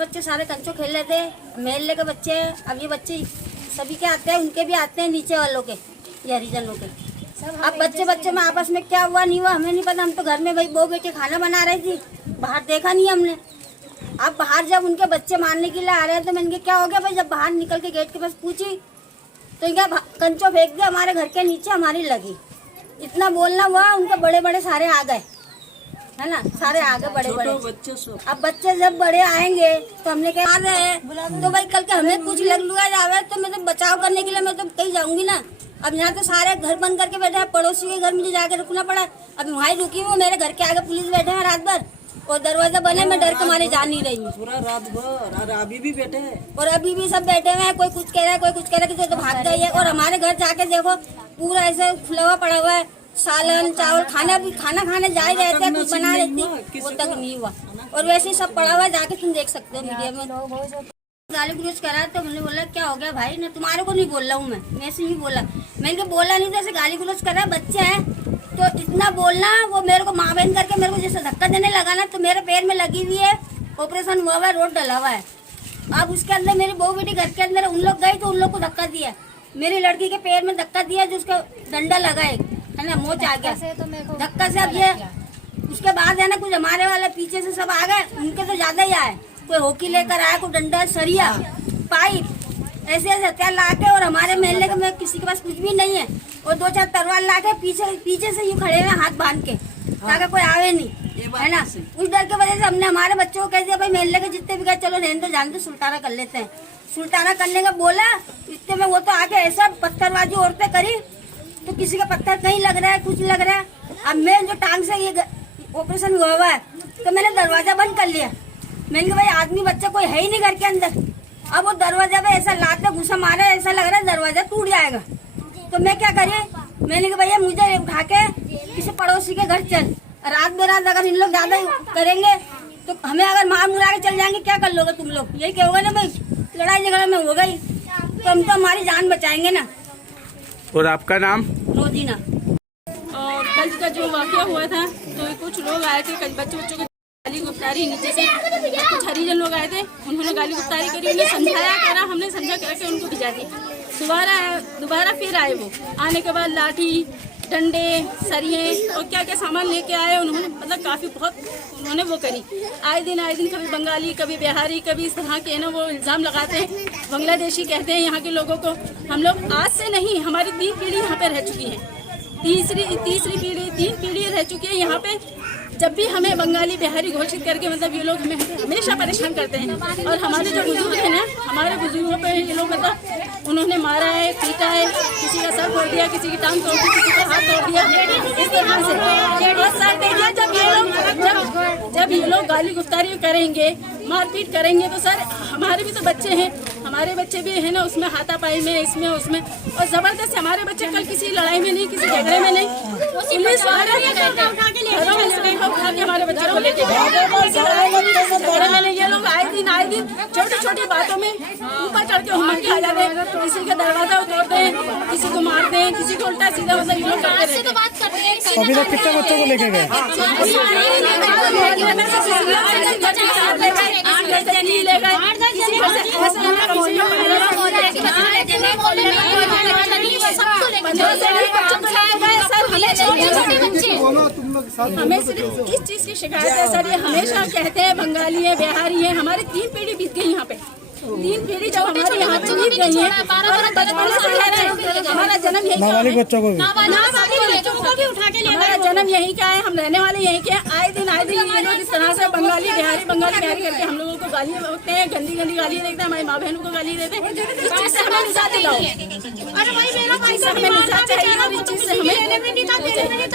बच्चे सारे कंचो खेल रहे थे, महल्ले के बच्चे। अब ये बच्चे सभी के आते हैं, उनके भी आते हैं, नीचे वालों के, ये हरिजनों के। अब बच्चे में आपस में क्या हुआ नहीं हुआ हमें नहीं पता। हम तो घर में भाई बहू बेटे खाना बना रही थी, बाहर देखा नहीं हमने। अब बाहर जब उनके बच्चे मारने के लिए आ रहे हैं तो मैंने क्या हो गया भाई, जब बाहर निकल के गेट के पास पूछी तो इनका कंचो फेंक दिया हमारे घर के नीचे, हमारी लगी। इतना बोलना हुआ, उनके बड़े बड़े सारे आ गए, है ना, सारे आ गए बड़े बड़े। अब बच्चे जब बड़े आएंगे तो हमने क्या है तो भाई कल के हमें कुछ लग लुगा जावे तो मैं तो बचाव करने के लिए मैं तो कहीं जाऊंगी ना। अब यहाँ तो सारे घर बंद करके बैठे हैं, पड़ोसी के घर मुझे जाके रुकना पड़ा। अब वहीं रुकी हूँ, मेरे घर के आगे पुलिस बैठे हैं रात भर और दरवाजा बने, मैं डर के मारे जा नहीं रही हूँ पूरा रात भर। और अभी भी बैठे हैं, और अभी भी सब बैठे हुए हैं। कोई कुछ कह रहा है, कोई कुछ कह रहा है, किसी तो भाग गई है। और हमारे घर जाके देखो पूरा ऐसे खुला हुआ पड़ा हुआ है, सालन चावल खाना भी खाना खाने जा ही रहे थे, कुछ बना रही थी वो तक नहीं हुआ। और वैसे ही सब पड़ा हुआ है, जाके तुम देख सकते हो मीडिया में। गाली गुलोच करा तो मैंने बोला क्या हो गया भाई, ना तुम्हारे को नहीं बोल रहा हूँ मैं से ही बोला। मैंने बोला नहीं तो ऐसे गाली गुलोच करा, बच्चे हैं तो इतना बोलना। वो मेरे को माँ बहन करके मेरे को जैसे धक्का देने लगा ना, तो मेरे पैर में लगी हुई है, ऑपरेशन हुआ हुआ है, रोड डला हुआ है। अब उसके अंदर मेरी बहू बेटी घर के अंदर, उन लोग गई तो उन लोग को धक्का दिया, मेरी लड़की के पैर में धक्का दिया, जो उसका डंडा लगा है ना, मोच आ गया धक्का से। अब ये उसके बाद है ना कुछ हमारे वाले पीछे से सब आ गए, उनके तो ज्यादा ही आए। कोई होकी लेकर आया, कोई डंडा, सरिया, पाइप, ऐसे ऐसे हथियार ला के। और हमारे महल्ले में किसी के पास कुछ भी नहीं है, और 2-4 तलवार ला के पीछे से यूँ खड़े हैं हाथ बांध के, ताकि कोई आवे नहीं, है ना। उस डर की वजह से हमने हमारे बच्चों को कह दिया भाई महल्ले के जितने भी गए चलो रहने तो जान दो, सुल्ताना कर लेते हैं। सुल्ताना करने का बोला, इतने में वो तो आके ऐसा पत्थरबाजी औरतें करी, तो किसी का पत्थर कहीं लग रहा है, कुछ लग रहा है। अब मैं जो टांग से ये ऑपरेशन हुआ हुआ है तो मैंने दरवाजा बंद कर लिया। मैंने कहा भाई आदमी बच्चा कोई है ही नहीं घर के अंदर। अब वो दरवाजा पे ऐसा लाते घुसा मारा, ऐसा लग रहा है दरवाजा टूट जाएगा। तो मैं क्या करिए, मैंने कहा भैया मुझे उठा के किसी पड़ोसी के घर चल, रात बेरात अगर इन लोग ज्यादा करेंगे तो हमें अगर मार मुरा के चल जाएंगे, क्या कर लोगे तुम लोग, यही कहोगे ना भाई लड़ाई झगड़ा में हो गई, तो हम तो हमारी जान बचाएंगे ना। और आपका नाम? रोजीना। और कल का जो वाकया हुआ था तो कुछ लोग आए थे, कल बच्चों को गाली गुफ्तारी नीचे से, कुछ हरिजन लोग आए थे, उन्होंने गाली गुफ्तारी करी, उन्हें समझाया करा, हमने समझा करके उनको भिजा दिया। दोबारा फिर आए, वो आने के बाद लाठी डंडे सरिये और क्या क्या सामान लेके आए उन्होंने, मतलब काफ़ी बहुत उन्होंने वो करी। आए दिन कभी बंगाली, कभी बिहारी, कभी इस तरह के ना वो इल्ज़ाम लगाते हैं, बांग्लादेशी कहते हैं यहाँ के लोगों को। हम लोग आज से नहीं, हमारी 3 पीढ़ी यहाँ पे रह चुकी है, तीसरी पीढ़ी 3 पीढ़ी रह चुकी है यहाँ पे। जब भी हमें बंगाली बिहारी घोषित करके मतलब ये लोग हमें हमेशा परेशान करते हैं। और हमारे जो बुजुर्ग हैं ना, हमारे बुजुर्गों पे ये लोग मतलब उन्होंने मारा है, पीटा है, किसी का सर तोड़ दिया, किसी की टांग तोड़ दी, किसी का हाथ तोड़ दिया, इस तरह से बहुत सार दे दिया। जब ये लोग गाली गुफ्तारी करेंगे, मारपीट करेंगे तो सर हमारे भी तो बच्चे हैं, हमारे बच्चे भी है ना उसमें हाथापाई में, इसमें उसमें। और जबरदस्त हमारे बच्चे कल किसी लड़ाई में नहीं, किसी झगड़े में नहीं, पुलिस वाले हमारे बच्चों को लेके झगड़े में नहीं। ये लोग आए दिन छोटी छोटी बातों में ऊपर चढ़ के हमला खा जाते हैं, किसी का दरवाजा तोड़ते हैं, किसी को मारते हैं, किसी को उल्टा सीधा मतलब ये लोग करते रहते हैं। अभी तक कितने बच्चों को लेके गए? हमें सिर्फ इस चीज की शिकायत है सर, ये हमेशा कहते हैं बंगाली है, बिहारी है। हमारी 3 पीढ़ी बीत गई यहाँ पे, 3 पीढ़ी जब हमारे यहाँ पे बीत गई है, हमारा जन्म यही, नाबालिग बच्चों को भी हमारा जन्म यही क्या है, हम रहने वाले यही क्या है। आए दिन ये लोग इस तरह से बंगाली बिहारी करके हम लोगों को गाली देते हैं, गंदी गाली देते हैं, हमारी माँ बहनों को गाली देते हैं। इस चीज से हमें निजात दिलाओ, हमें निजात चाहिए और इस चीज से हमें